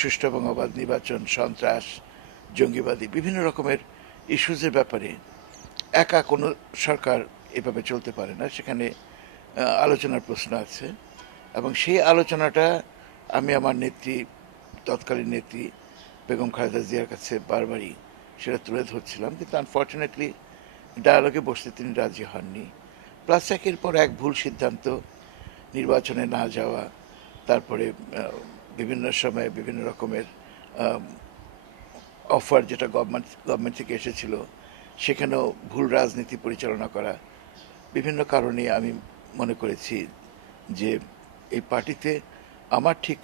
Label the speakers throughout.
Speaker 1: সুষ্ঠু এবং অবাধ নির্বাচন, সন্ত্রাস, জঙ্গিবাদী বিভিন্ন রকমের ইস্যুজের ব্যাপারে একা কোনো সরকার এভাবে চলতে পারে না। সেখানে আলোচনার প্রশ্ন আছে এবং সেই আলোচনাটা আমি আমার নেত্রী, তৎকালীন নেত্রী বেগম খালেদা জিয়ার কাছে বারবারই সেটা তুলে ধরছিলাম। কিন্তু আনফর্চুনেটলি ডায়ালগে বসতে তিনি রাজি হননি। প্লাস একের পর এক ভুল সিদ্ধান্ত নির্বাচনে না যাওয়া, তারপরে বিভিন্ন সময়ে বিভিন্ন রকমের অফার যেটা গভর্নমেন্ট গভর্নমেন্ট থেকে এসেছিল, সেখানেও ভুল রাজনীতি পরিচালনা করা, বিভিন্ন কারণে আমি মনে করেছি যে এই পার্টিতে আমার ঠিক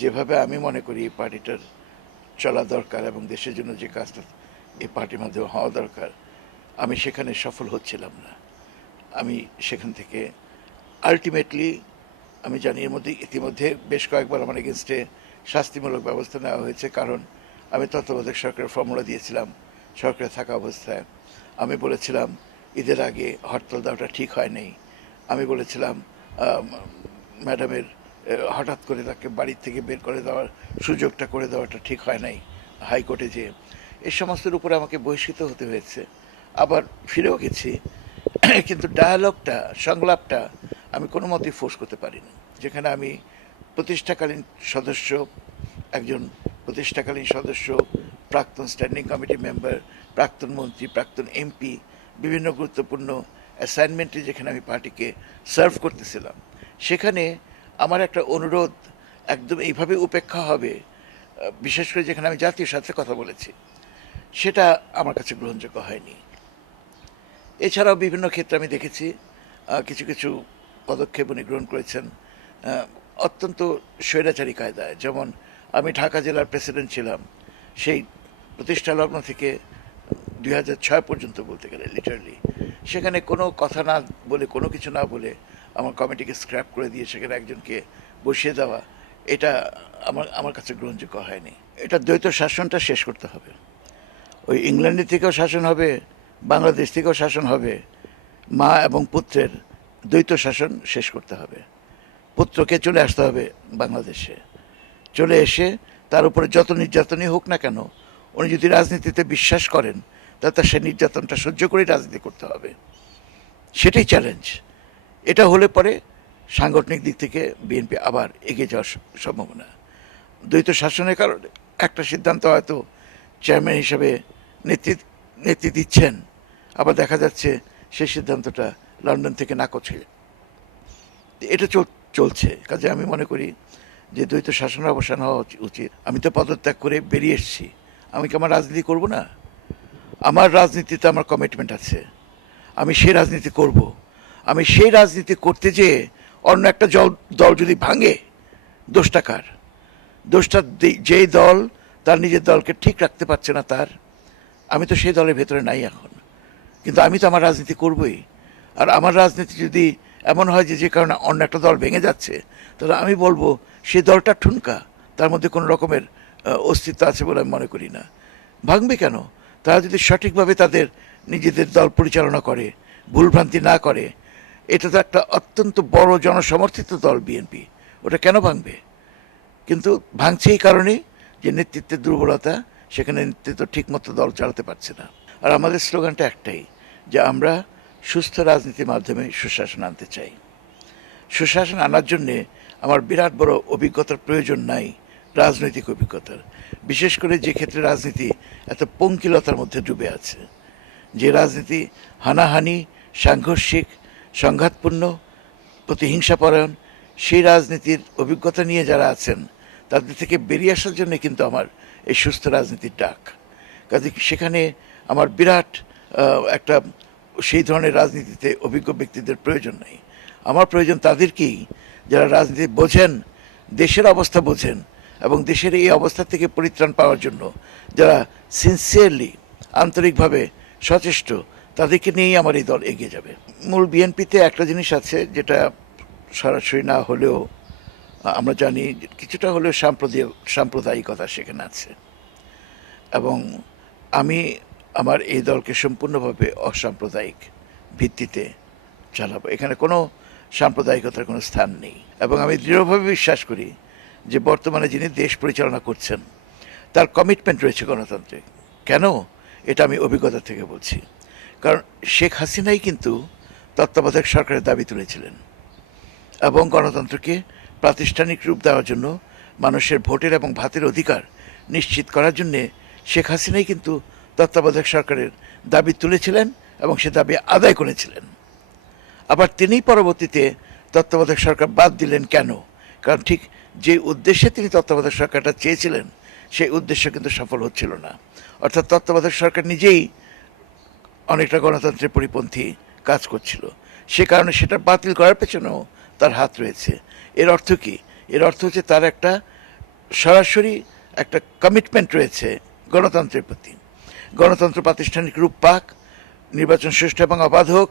Speaker 1: যেভাবে আমি মনে করি এই পার্টিটার চলা দরকার এবং দেশের জন্য যে কাজটা এই পার্টির মাধ্যমে হওয়া দরকার, আমি সেখানে সফল হচ্ছিলাম না। আমি সেখান থেকে আলটিমেটলি আমি জানি এর মধ্যে ইতিমধ্যে বেশ কয়েকবার আমার এগেনস্টে শাস্তিমূলক ব্যবস্থা নেওয়া হয়েছে, কারণ আমি তত্ত্বাবধায়ক সরকারের ফর্মুলা দিয়েছিলাম সরকারে থাকা অবস্থায়। আমি বলেছিলাম, ঈদের আগে হরতাল দেওয়াটা ঠিক হয় নাই। আমি বলেছিলাম ম্যাডামের হঠাৎ করে তাকে বাড়ির থেকে বের করে দেওয়ার সুযোগটা করে দেওয়াটা ঠিক হয় নাই হাইকোর্টে যে এই সমস্তের উপরে আমাকে বহিষ্কৃত হতে হয়েছে। আবার ফিরেও গেছি, কিন্তু ডায়ালগটা সংলাপটা আমি কোনো মতেই ফোর্স করতে পারিনি। যেখানে আমি প্রতিষ্ঠাকালীন সদস্য, একজন প্রতিষ্ঠাকালীন সদস্য, প্রাক্তন স্ট্যান্ডিং কমিটি মেম্বার, প্রাক্তন মন্ত্রী, প্রাক্তন এমপি, বিভিন্ন গুরুত্বপূর্ণ অ্যাসাইনমেন্টে যেখানে আমি পার্টিকে সার্ভ করতেছিলাম। সেখানে আমার একটা অনুরোধ একদম এইভাবে উপেক্ষা হবে, বিশেষ করে যেখানে আমি জাতীয় সাথে কথা বলেছি, সেটা আমার কাছে গ্রহণযোগ্য হয়নি। এছাড়াও বিভিন্ন ক্ষেত্রে আমি দেখেছি কিছু কিছু পদক্ষেপ উনি গ্রহণ করেছেন। অত্যন্ত স্বৈরাচারী কায়দায়। যেমন আমি ঢাকা জেলার প্রেসিডেন্ট ছিলাম, সেই প্রতিষ্ঠা লগ্ন থেকে দুই হাজার ছয় পর্যন্ত বলতে গেলে লিটারালি সেখানে কোনো কথা না বলে, কোনো কিছু না বলে আমার কমিটিকে স্ক্র্যাপ করে দিয়ে সেখানে একজনকে বসিয়ে দেওয়া, এটা আমার আমার কাছে গ্রহণযোগ্য হয়নি। এটা দ্বৈত শাসনটা শেষ করতে হবে। ওই ইংল্যান্ডের থেকেও শাসন হবে, বাংলাদেশ থেকেও শাসন হবে, মা এবং পুত্রের দ্বৈত শাসন শেষ করতে হবে। পুত্রকে চলে আসতে হবে বাংলাদেশে। চলে এসে তার উপরে যত নির্যাতনই হোক না কেন, উনি যদি রাজনীতিতে বিশ্বাস করেন, তাহলে তার সে নির্যাতনটা সহ্য করেই রাজনীতি করতে হবে। সেটাই চ্যালেঞ্জ এটা হলে পরে সাংগঠনিক দিক থেকে বিএনপি আবার এগিয়ে যাওয়ার সম্ভাবনা। দ্বৈত শাসনের কারণে একটা সিদ্ধান্ত হয়তো চেয়ারম্যান হিসেবে নেতৃত্ব নেতৃত্ব দিচ্ছেন। আবার দেখা যাচ্ছে সেই সিদ্ধান্তটা লন্ডন থেকে নাকচ এটা চল- চলছে। কাজে আমি মনে করি যে দ্বৈত শাসনের অবসান হওয়া উচি- উচিত। আমি তো পদত্যাগ করে বেরিয়ে এসেছি। আমি কি আমার রাজনীতি করব না? আমার রাজনীতিতে আমার কমিটমেন্ট আছে। আমি সেই রাজনীতি করব। আমি সেই রাজনীতি করতে যেয়ে অন্য একটা দল যদি ভাঙে, দোষটা কার? দোষটা যেই দল তার নিজের দলকে ঠিক রাখতে পারছে না তার, আমি তো সেই দলের ভেতরে নাই এখন। কিন্তু আমি তো আমার রাজনীতি করবই। আর আমার রাজনীতি যদি এমন হয় যে যে কারণে অন্য একটা দল ভেঙে যাচ্ছে। তাহলে আমি বলব, সে দলটা ঠুনকা। তার মধ্যে কোনো রকমের অস্তিত্ব আছে বলে আমি মনে করি না। ভাঙবে কেন? তারা যদি সঠিকভাবে তাদের নিজেদের দল পরিচালনা করে, ভুলভ্রান্তি না করে, এটা তো একটা অত্যন্ত বড় জনসমর্থিত দল বিএনপি। ওটা কেন ভাঙবে? কিন্তু ভাঙছে এই কারণে যে নেতৃত্বের দুর্বলতা, সেখানে নেতৃত্ব ঠিকমতো দল চালাতে পারছে না। আর আমাদের স্লোগানটা একটাই, যে আমরা সুস্থ রাজনীতির মাধ্যমে সুশাসন আনতে চাই। সুশাসন আনার জন্যে আমার বিরাট বড় অভিজ্ঞতার প্রয়োজন নাই রাজনৈতিক অভিজ্ঞতার। বিশেষ করে যে ক্ষেত্রে রাজনীতি এত পঙ্কিলতার মধ্যে ডুবে আছে। যে রাজনীতি হানাহানি, সাংঘর্ষিক, সংঘাতপূর্ণ, প্রতিহিংসাপরায়ণ, সেই রাজনীতির অভিজ্ঞতা নিয়ে যারা আছেন, তাদের থেকে বেরিয়ে আসার জন্য কিন্তু আমার এই সুস্থ রাজনীতির ডাক। কাজে সেখানে আমার বিরাট একটা সেই ধরনের রাজনীতিতে অভিজ্ঞ ব্যক্তিদের প্রয়োজন নেই। আমার প্রয়োজন তাদেরকেই, যারা রাজনীতি বোঝেন, দেশের অবস্থা বোঝেন, এবং দেশের এই অবস্থা থেকে পরিত্রাণ পাওয়ার জন্য যারা সিনসিয়ারলি আন্তরিকভাবে সচেষ্ট, তাদেরকে নিয়েই আমার এই দল এগিয়ে যাবে। মূল বিএনপিতে একটা জিনিস আছে, যেটা সরাসরি না হলেও আমরা জানি কিছুটা হলেও সাম্প্রদায়িক সাম্প্রদায়িকতা সেখানে আছে। এবং আমি আমার এই দলকে সম্পূর্ণভাবে অসাম্প্রদায়িক ভিত্তিতে চালাবো। এখানে কোনো সাম্প্রদায়িকতার কোনো স্থান নেই। এবং আমি দৃঢ়ভাবে বিশ্বাস করি যে বর্তমানে যিনি দেশ পরিচালনা করছেন, তার কমিটমেন্ট রয়েছে গণতন্ত্রে কেন? এটা আমি অভিজ্ঞতা থেকে বলছি। কারণ শেখ হাসিনাই কিন্তু তত্ত্বাবধায়ক সরকারের দাবি তুলেছিলেন এবং গণতন্ত্রকে প্রাতিষ্ঠানিক রূপ দেওয়ার জন্য মানুষের ভোটের এবং ভাতের অধিকার নিশ্চিত করার জন্যে শেখ হাসিনাই কিন্তু তত্ত্বাবধায়ক সরকারের দাবি তুলেছিলেন এবং সে দাবি আদায় করেছিলেন। আবার তিনি পরবর্তীতে তত্ত্বাবধায়ক সরকার বাদ দিলেন কেন? কারণ ঠিক যে উদ্দেশ্যে তিনি তত্ত্বাবধায়ক সরকারটা চেয়েছিলেন, সেই উদ্দেশ্য কিন্তু সফল হচ্ছিল না। অর্থাৎ তত্ত্বাবধায়ক সরকার নিজেই অনেকটা গণতন্ত্রের পরিপন্থী কাজ করছিল। সে কারণে সেটা বাতিল করার পেছনেও তার হাত রয়েছে। এর অর্থ কি? এর অর্থ হচ্ছে তার একটা সরাসরি একটা কমিটমেন্ট রয়েছে গণতন্ত্রের প্রতি। গণতন্ত্র প্রাতিষ্ঠানিক রূপ পাক নির্বাচন সুষ্ঠু এবং অবাধ হোক,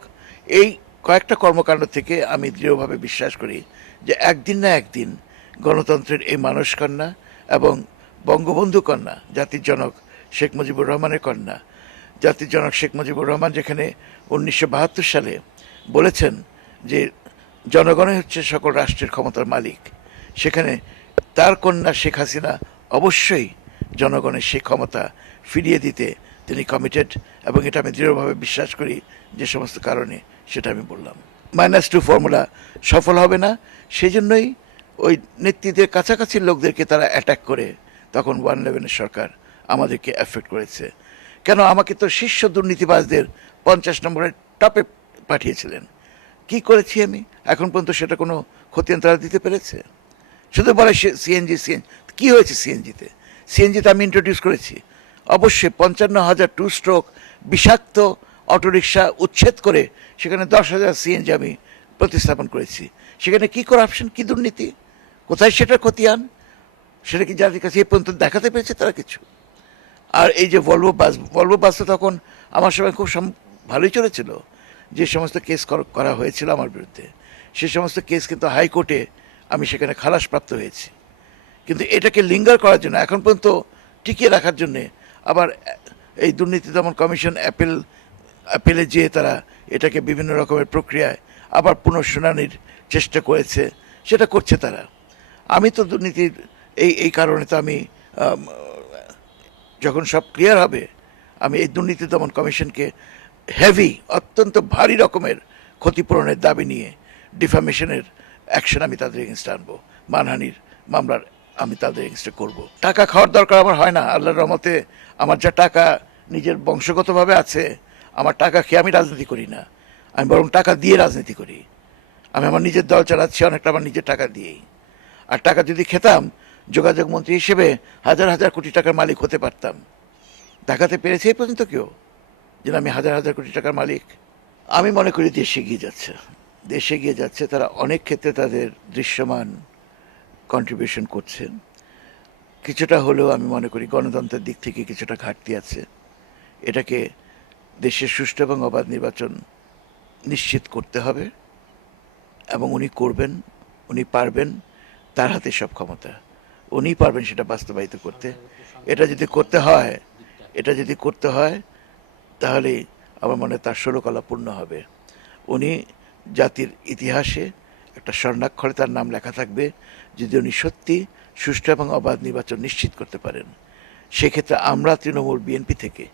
Speaker 1: এই কয়েকটা কর্মকাণ্ড থেকে আমি দৃঢ়ভাবে বিশ্বাস করি যে একদিন না একদিন গণতন্ত্রের এই মানস কন্যা এবং বঙ্গবন্ধু কন্যা, জাতির জনক শেখ মুজিবুর রহমানের কন্যা, জাতির জনক শেখ মুজিবুর রহমান যেখানে উনিশশো বাহাত্তর সালে বলেছেন যে জনগণই হচ্ছে সকল রাষ্ট্রের ক্ষমতার মালিক, সেখানে তার কন্যা শেখ হাসিনা অবশ্যই জনগণের সেই ক্ষমতা ফিরিয়ে দিতে তিনি কমিটেড এবং এটা আমি দৃঢ়ভাবে বিশ্বাস করি যে সমস্ত কারণে সেটা আমি বললাম। মাইনাস টু ফর্মুলা সফল হবে না সেই জন্যই ওই নেতৃত্বের কাছাকাছি লোকদেরকে তারা অ্যাটাক করে, তখন ওয়ান ইলেভেনের সরকার আমাদেরকে অ্যাফেক্ট করেছে। কেন আমাকে তো শীর্ষ দুর্নীতিবাজদের পঞ্চাশ নম্বরের টপে পাঠিয়েছিলেন। কি করেছি আমি? এখন পর্যন্ত সেটা কোনো খতিয়ান তারা দিতে পেরেছে? শুধু বলে সিএনজি সিএন কি হয়েছে সিএনজিতে সিএনজিতে আমি ইন্ট্রোডিউস করেছি। অবশ্যই পঞ্চান্ন হাজার টু স্ট্রোক বিষাক্ত অটোরিকশা উচ্ছেদ করে সেখানে দশ হাজার সিএনজি আমি প্রতিস্থাপন করেছি। সেখানে কি করাপশন কি দুর্নীতি? কোথায় সেটার খতিয়ান? সেটা কি যাদের কাছে এ পর্যন্ত দেখাতে পেরেছে তারা কিছু? আর এই যে ভলভো বাস ভলভো বাস তো তখন আমার সময় খুব ভালোই চলেছিল। যে সমস্ত কেস করা হয়েছিল আমার বিরুদ্ধে, সে সমস্ত কেস কিন্তু হাইকোর্টে আমি সেখানে খালাসপ্রাপ্ত হয়েছি। কিন্তু এটাকে লিঙ্গার করার জন্য, এখন পর্যন্ত টিকিয়ে রাখার জন্যে আবার এই দুর্নীতি দমন কমিশন অ্যাপেল, অ্যাপেলে যেয়ে তারা এটাকে বিভিন্ন রকমের প্রক্রিয়ায় আবার পুনঃশুনানির চেষ্টা করেছে, সেটা করছে তারা। আমি তো দুর্নীতির এই এই কারণে তো আমি যখন সব ক্লিয়ার হবে, আমি এই দুর্নীতি দমন কমিশনকে হেভি অত্যন্ত ভারী রকমের ক্ষতিপূরণের দাবি নিয়ে ডিফামেশনের অ্যাকশন আমি তাদের এগেনস্টে আনব। মানহানির মামলার আমি তাদের এগেনস্টে করব। টাকা খাওয়ার দরকার আমার হয় না, আল্লাহর রহমতে আমার যা টাকা নিজের বংশগতভাবে আছে, আমার টাকা খেয়ে আমি রাজনীতি করি না। আমি বরং টাকা দিয়ে রাজনীতি করি। আমি আমার নিজের দল চালাচ্ছি, অনেকটা আমার নিজের টাকা দিয়েই। আর টাকা যদি খেতাম, যোগাযোগ মন্ত্রী হিসেবে হাজার হাজার কোটি টাকার মালিক হতে পারতাম। দেখাতে পেরেছে এই পর্যন্ত কেউ? যে আমি হাজার হাজার কোটি টাকার মালিক। আমি মনে করি দেশ এগিয়ে যাচ্ছে। দেশ এগিয়ে যাচ্ছে, তারা অনেক ক্ষেত্রে তাদের দৃশ্যমান। কন্ট্রিবিউশন করছেন। কিছুটা হলেও আমি মনে করি গণতন্ত্রের দিক থেকে কিছুটা ঘাটতি আছে। এটাকে দেশের সুষ্ঠু এবং অবাধ নির্বাচন নিশ্চিত করতে হবে এবং উনি করবেন, উনি পারবেন, তার হাতে সব ক্ষমতা। উনি পারবেন সেটা বাস্তবায়িত করতে। এটা যদি করতে হয়, এটা যদি করতে হয়, তাহলে আমার মনে তার ষোলকলা পূর্ণ হবে। উনি জাতির ইতিহাসে একটা স্বর্ণাক্ষরে তার নাম লেখা থাকবে যদি উনি সত্যি সুষ্ঠু এবং অবাধ নির্বাচন নিশ্চিত করতে পারেন। সেক্ষেত্রে আমরা তৃণমূল বিএনপি থেকে,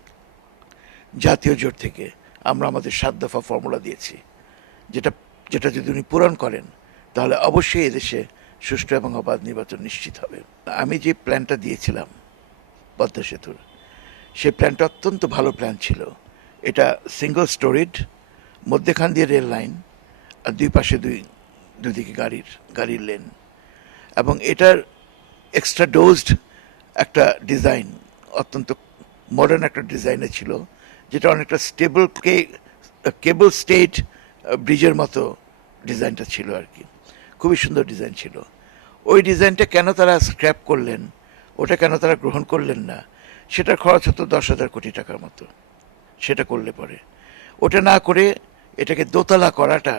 Speaker 1: জাতীয় জোট থেকে, আমরা আমাদের সাত দফা ফর্মুলা দিয়েছি। যেটা যেটা যদি উনি পূরণ করেন, তাহলে অবশ্যই এদেশে সুষ্ঠু এবং অবাধ নির্বাচন নিশ্চিত হবে। আমি যে প্ল্যানটা দিয়েছিলাম, পদ্মা সেতুর সেই প্ল্যানটা অত্যন্ত ভালো প্ল্যান ছিল। এটা সিঙ্গল স্টোরিড মধ্যেখান দিয়ে রেল লাইন, আর দুই পাশে দুই দুদিকে গাড়ির গাড়ির লেন এবং এটার এক্সট্রা ডোজড একটা ডিজাইন অত্যন্ত মডার্ন একটা ডিজাইনে ছিল, যেটা অনেকটা স্টেবল কে কেবল স্টেট ব্রিজের মতো ডিজাইনটা ছিল আর কি খুবই সুন্দর ডিজাইন ছিল। ওই ডিজাইনটা কেন তারা স্ক্র্যাপ করলেন? ওটা কেন তারা গ্রহণ করলেন না? সেটার খরচ হতো দশ হাজার কোটি টাকার মতো। সেটা করলে পরে। ওটা না করে এটাকে দোতলা করাটা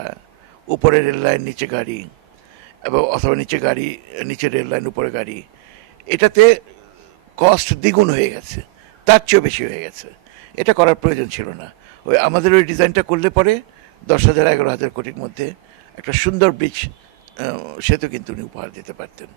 Speaker 1: উপরে রেল লাইন, নিচে গাড়ি, এবং অথবা নিচে গাড়ি, নিচে রেল লাইন, উপরে গাড়ি। এটাতে কস্ট দ্বিগুণ হয়ে গেছে, তার চেয়েও বেশি হয়ে গেছে। এটা করার প্রয়োজন ছিল না। ওই আমাদের ওই ডিজাইনটা করলে পরে দশ হাজার, এগারো হাজার কোটির মধ্যে একটা সুন্দর ব্রিজ সেতু কিন্তু উনি উপহার দিতে পারতেন।